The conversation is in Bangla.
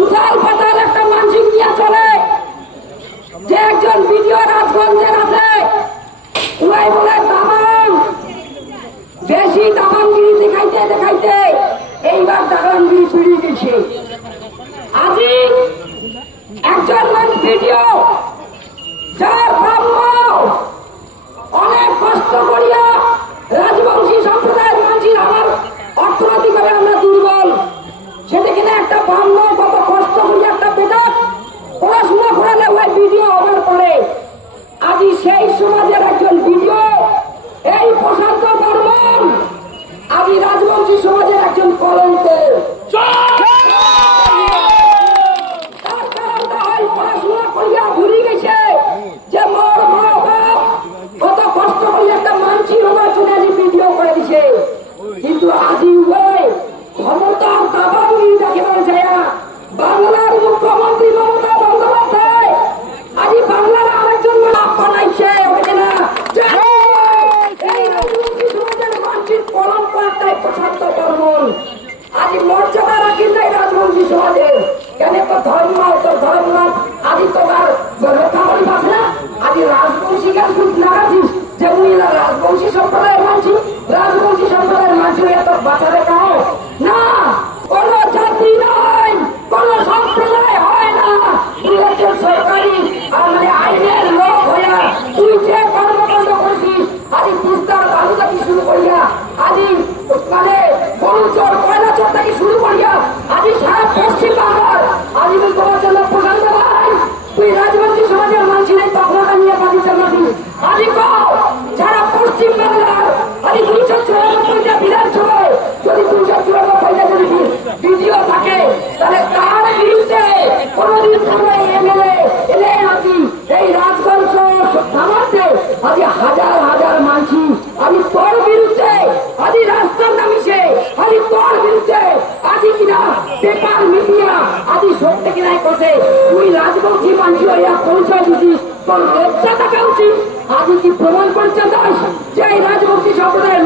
উঠাল পাতাল একটা মানসিক নিয়ে চলে। যে একজন বিডিও রাজগঞ্জের আছে উনি বলেন দাবাং বেশি দাবানগিরি দেখাইতে দেখাইতে এইবার দাবানগিরি ফিরে গেছে। সমাজের একজন বিডিও এই প্রশান্ত বর্মন আমি রাজবংশী সমাজের একজন কলঙ্ক পড়াশোনা করিয়া ভুলি গেছে যে মোর মা বাপ কত কষ্ট করি একটা মানছি হবার জন্য ভিডিও করে দিছে। কিন্তু আজি ধর্ম, তোর ধর্ম আদি তোমার রক্ষা করিব না? আদি রাজবংশীকে তুই না যে মুইলা রাজবংশী সম্প্রদায় ভিডিও থাকে, তাহলে তার বিরুদ্ধে কোনদিন কোনো এমএলএ, এলে আছি, এই রাজবংশ থামাতে আজ হাজার হাজার মানুষ আমি তোর বিরুদ্ধে, আজি রাস্তার নামিছে, আজি তোর বিরুদ্ধে, আজি কিনা পেপার মিডিয়া, আজ সত্য কিনা কষে তুই রাজবংশী মানুষ হইয়া পরিচয় দিছিস, তোর লজ্জা থাকা উচিত আজ কি প্রমাণ করছে দাস যে এই রাজবংশী সম্প্রদায়ের